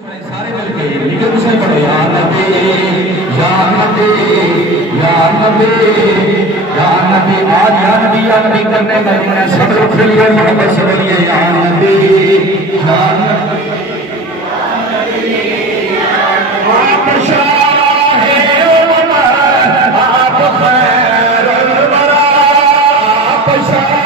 سارے مل کے لیکن اسے پڑھو یا نبی یا نبی یا نبی یا نبی آج یا نبی کرنے کا دن ہے سب لوگ کھلیے محمد سے بولیے یا نبی یا نبی آپ شاہ عمر آپ خیر الورا آپ شاہ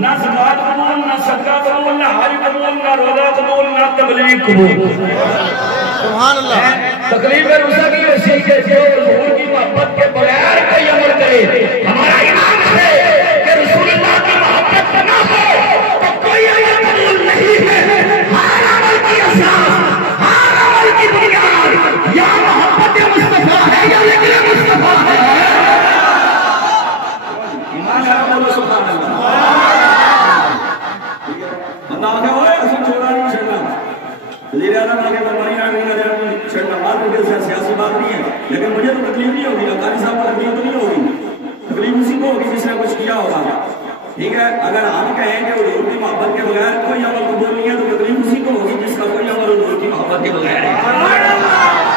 نہ زکات قبول نہ صدقہ قبول نہ حج قبول نہ روزہ قبول نہ تبلیغ قبول سبحان اللہ تکلیف رسا کی رسی کے جو حضور کی محبت کے بغیر کوئی عمل کرے ہمارا ایمان ہے کہ رسول اللہ کی محبت نہ ہو تو کوئی عمل قبول نہیں ہے ہر عمل کی اساس ہر عمل کی بنیاد یا محبت مصطفیٰ ہے یا ذکر مصطفیٰ ہے ایمان ہے بولو سبحان اللہ بندہ آگے ہوئے اسے چھوڑا نہیں چھڑنا وزیر اعظم آگے فرمائی چھڑنا بات مجھے سیاسی بات نہیں ہے لیکن مجھے تو تکلیف نہیں ہوگی قاری صاحب کو تکلیف تو نہیں ہوگی تکلیف اسی کو ہوگی جس نے کچھ کیا ہوگا ٹھیک ہے اگر ہم کہیں کہ حضور کی محبت کے بغیر کوئی عمل قبول نہیں ہے تو تکلیف اسی کو ہوگی جس کا کوئی عمل حضور کی محبت کے بغیر ہے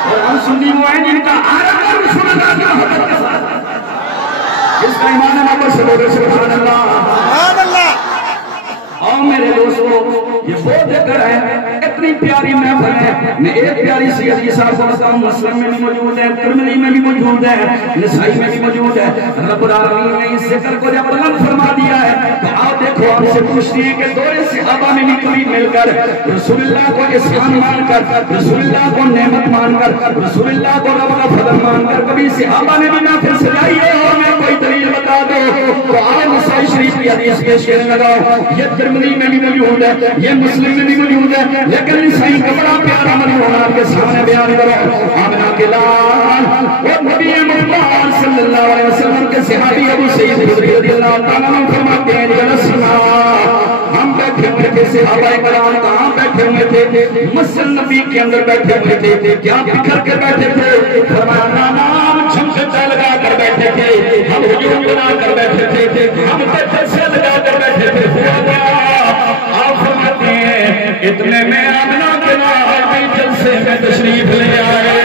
اور ہم سنی وہ ہیں جن کا ہر عمل رسول اللہ کی محبت کے ساتھ جس کا ایمان ہے محمد صلی اللہ سبحان اللہ اور میرے دوستو یہ بہت ذکر ہے اتنی پیاری محفل ہے میں ایک پیاری سی حدیث آپ کو بتاؤں مسلم میں بھی موجود ہے ترمذی میں بھی موجود ہے نسائی میں بھی موجود ہے رب العالمین نے اس ذکر کو جب بلند فرما دیا ہے تو آپ دیکھو آپ سے پوچھتی ہیں کہ دور صحابہ میں بھی کبھی مل کر رسول اللہ کو احسان مان کر رسول اللہ کو نعمت مان کر رسول اللہ کو رب کا فضل مان کر کبھی صحابہ نے بھی محفل سجائی ہے اور میں کوئی دلیل بتا دو تو آپ نسائی شریف کی حدیث پیش کرنے لگاؤ یہ ترمذی میں بھی موجود ہے یہ مسلم میں بھی موجود ہے لیکن نسائی کا بڑا پیارا مرحوم آپ کے سامنے بیان کرو آمنہ کے لال اور نبی محمد صلی اللہ علیہ وسلم کے صحابی ابو سعید خدری رضی اللہ تعالیٰ عنہ فرماتے ہیں جلسنا ہم بیٹھے ہوئے تھے صحابہ کرام کہاں بیٹھے ہوئے تھے مسجد نبی کے اندر بیٹھے ہوئے تھے کیا بکھر کر بیٹھے تھے فرمایا نام جھمکتا لگا کر بیٹھے تھے ہم ہجوم بنا کر بیٹھے تھے ہم بیٹھے سے لگا کر بیٹھے تھے آپ فرماتے ہیں اتنے میں آمنہ کے نام جلسے میں تشریف لے آئے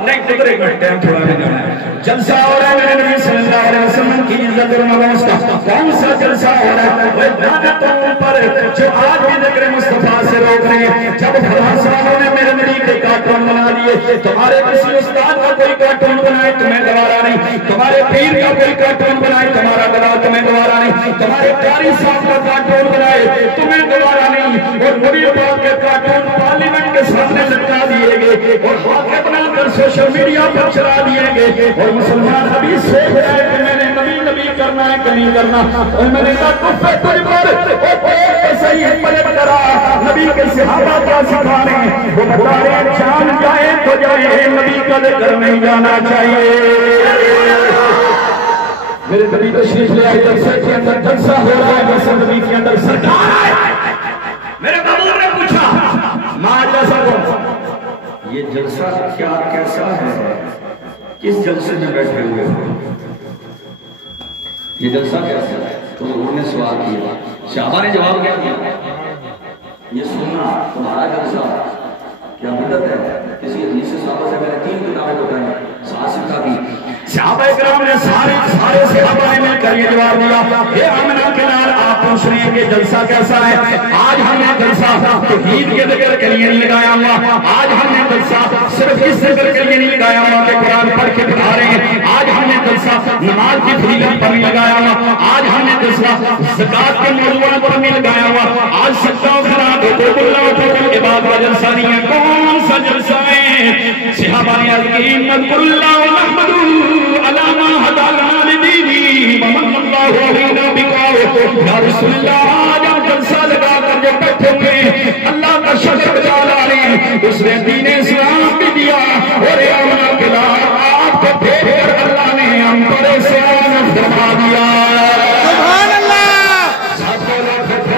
نہیں ٹکر ایک منٹ ٹائم تھوڑا بھی نہیں جلسہ ہو رہا ہے میرے نبی صلی اللہ علیہ وسلم کی عزت اور نواز کا کون سا جلسہ ہو رہا ہے وہ لعنتوں پر جو آج بھی ذکر مصطفیٰ سے روک رہے ہیں جب فلاں صاحبوں نے میرے نبی کے کارٹون بنا دیے تمہارے کسی استاد کا کوئی کارٹون بنائے تمہیں گوارا نہیں تمہارے پیر کا کوئی کارٹون بنائے تمہارا گلا تمہیں گوارا نہیں تمہارے قاری صاحب کا کارٹون بنائے تمہیں گوارا نہیں اور نبی پاک کے کارٹون پارلیمنٹ کے سامنے لٹکا دیے گئے اور واقع بنا کر سوشل میڈیا پر چلا دیے گئے اور مسلمان ابھی سوچ رہے ہیں کہ میں نے نبی کرنا ہے کہ نہیں کرنا اور میں نے کہا کفر تجھ پر صحیح پلٹ کرا نبی کے صحابہ کا سکھا رہے ہیں وہ بتا رہے ہیں جان جائے تو جائے نبی کا ذکر نہیں جانا چاہیے میرے نبی تشریف لے آئے جلسے کے اندر جلسہ ہو رہا ہے جیسے نبی کے اندر سرکار آئے میرے بابو نے پوچھا ماں جیسا کون یہ جلسہ کیا کیسا ہے کس جلسے میں بیٹھے ہوئے ہو یہ جلسہ کیسا ہے تو انہوں نے سوال کیا صحابہ نے جواب کیا دیا یہ سننا تمہارا جلسہ کیا بدت ہے کسی حدیث سے صحابہ سے میں نے 3 کتابیں بتائیں ساتھ کی صحابہ اکرام نے سارے صحابہ نے مل کر یہ جواب دیا اے آمنہ کے لال آپ پوچھ رہے ہیں کہ جلسہ کیسا ہے آج ہم نے جلسہ توحید کے ذکر کے لیے نہیں لگایا ہوا آج ہم نے جلسہ صرف اس ذکر کے لیے نہیں لگایا ہوا کہ قرآن پڑھ کے بتا رہے ہیں آج ہم نے جلسہ نماز کی فضیلت پر نہیں لگایا ہوا آج ہم نے جلسہ زکات کے موضوعات پر نہیں لگایا ہوا آج سجدہ و خراج و قرب اللہ و قرب العباد کا جلسہ نہیں ہے کون سا جلسہ ہے صحابہ نے عرض کی نذکر اللہ و نحمدہ علامہ حدانا لدینی ومن اللہ علینا بکاؤ یا رسول اللہ آج ہم جلسہ لگا کر جو بیٹھے ہوئے اللہ کا شکر بجا رہے ہیں اس نے دین اسلام بھی دیا اور آمنہ کے لال آپ کو بھیج کر اللہ نے ہم پر سے آنت فرما دیا سبحان اللہ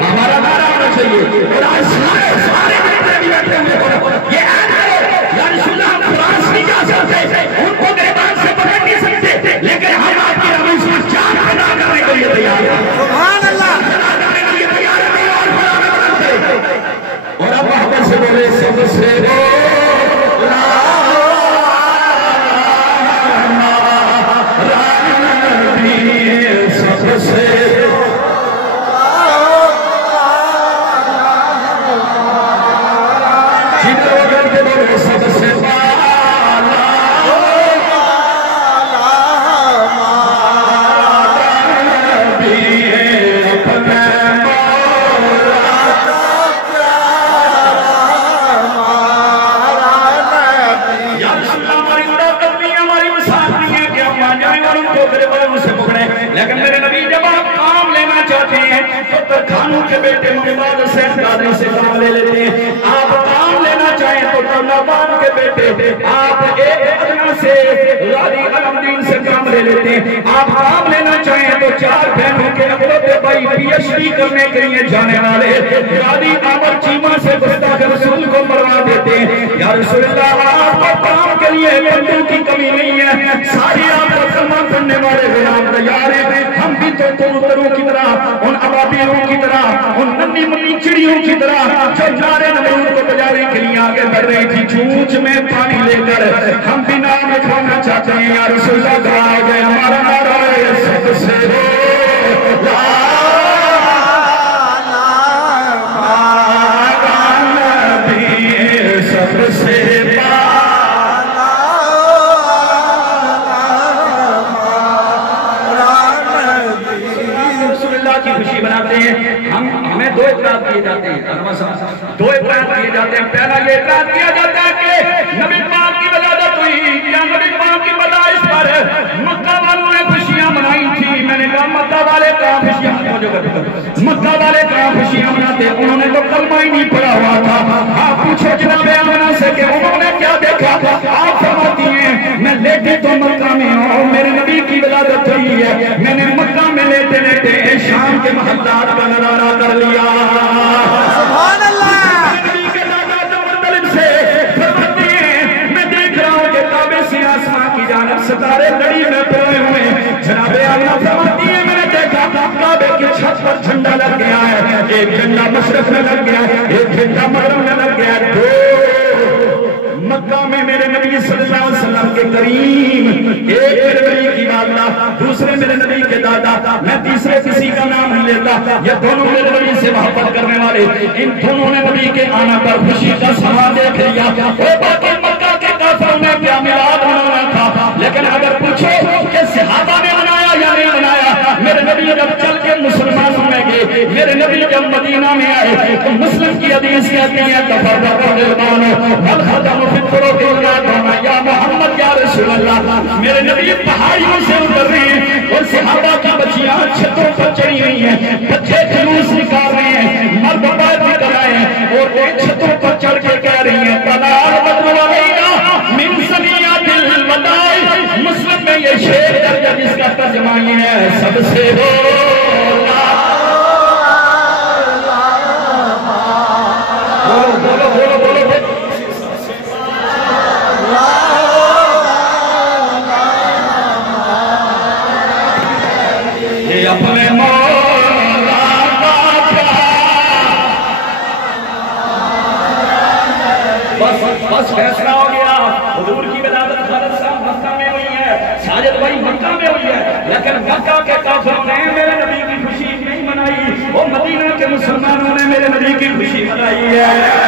ہمارا نعرہ ہونا چاہیے اور آج سارے بیٹھے ہوئے یہ آن ہے یا رسول اللہ ہم قرآن نہیں جا سکتے ان کو گریبان سے پکڑ نہیں سکتے لیکن ہم آپ کی رمض میں جان ادا کرنے کے لیے تیار ہیں سبحان اللہ اور اب محبت سے بولے سب سے کے بیٹے محمد حسین قادری سے کام لے لیتے ہیں. آپ کام لینا چاہیں تو طالبان کے بیٹے آپ ایک ادنا سے غازی علمدین سے کام لے لیتے ہیں. آپ کام لینا چاہیں تو چار بہنوں کے اکلوتے بھائی پی ایچ ڈی کرنے کے لیے جانے والے غازی عامر چیمہ سے گستاخ رسول کو مروا دیتے ہیں. یا رسول اللہ آپ کو کام کے لیے بندوں کی کمی نہیں ہے, ساری آپ کو کلمہ پڑھنے والے غلام تیار ہیں. ہم بھی تو کبوتروں کی طرح ان ابابیلوں کی طرح ان ننھی منی چڑیوں کی طرح جو نعرے نمرود کو بجانے کے لیے آگے بڑھ رہی تھی چونچ میں پانی لے کر ہم بھی نام لکھوانا چاہتے ہیں. یا رسول اللہ آ گئے ہمارا نعرہ ہے سب سے ہمیں دو اعتراض کیے جاتے ہیں. دو اعتراض کیے جاتے ہیں. پہلا یہ اعتراض کیا جاتا ہے کہ نبی پاک کی ولادت ہوئی, کیا نبی پاک کی پیدائش پر مکہ والوں نے خوشیاں منائی تھی؟ میں نے کہا مکہ والے کہاں خوشیاں مکہ والے کہاں خوشیاں مناتے, انہوں نے تو کلمہ ہی نہیں پڑھا ہوا تھا. آپ پوچھو جناب آمنہ سے کہ انہوں نے کیا دیکھا؟ آپ فرماتی ہیں میں لیٹی تو مکہ میں ہوں, میرے نبی کی ولادت ہوئی ہے, میں نے مکہ میں لیٹے لیٹے شام کے محلات کا نظارہ کر لیا. سبحان اللہ. نبی کے دادا جو مطلب سے فرماتے ہیں میں دیکھ رہا ہوں کہ کعبے سے آسمان کی جانب ستارے لڑی میں پڑے ہوئے. جناب آمنہ فرماتی ہیں میں نے دیکھا کعبے کی چھت پر جھنڈا لگ گیا ہے, ایک جھنڈا مشرق میں لگ گیا ہے, ایک جھنڈا مغرب میں لگ گیا ہے. مکہ میں میرے نبی صلی اللہ علیہ وسلم کے کریم, ایک میرے نبی کی والدہ, دوسرے میرے نبی کے دادا, میں تیسرے کسی کا نام نہیں لیتا, یہ دونوں میرے نبی سے محبت کرنے والے, ان دونوں نے نبی کے آنا پر خوشی کا سما دیکھ لیا. وہ باقی مکہ کے کافروں نے کیا میلاد منانا تھا, لیکن اگر پوچھو کہ صحابہ نے منایا یا نہیں منایا, میرے نبی جب چل کے مسلمانوں میں گئے, میرے نبی جب مدینہ میں آئے تو مسلم کی حدیث کہتی ہے تفرق الغلمان والخدم فی الطرق یا محمد یا رسول اللہ. میرے نبی پہاڑیوں سے اتر رہے ہیں اور صحابہ کی بچیاں چھتوں پر چڑھی ہوئی ہیں, بچے جلوس نکال رہے ہیں, مرد باہر نکل آئے ہیں اور وہ چھتوں پر چڑھ کے کہہ رہی ہیں طلال بدر علینا من سنیات الوداع. مسلم میں یہ شعر درج جس کا ترجمہ یہ ہے سب سے اپنے مولا بس فیصلہ ہو گیا. حضور کی ولادت خالد صاحب مکہ میں ہوئی ہے, ساجد بھائی مکہ میں ہوئی ہے, لیکن مکہ کے کافروں نے میرے نبی کی خوشی نہیں منائی, وہ مدینہ کے مسلمانوں نے میرے نبی کی خوشی منائی ہے.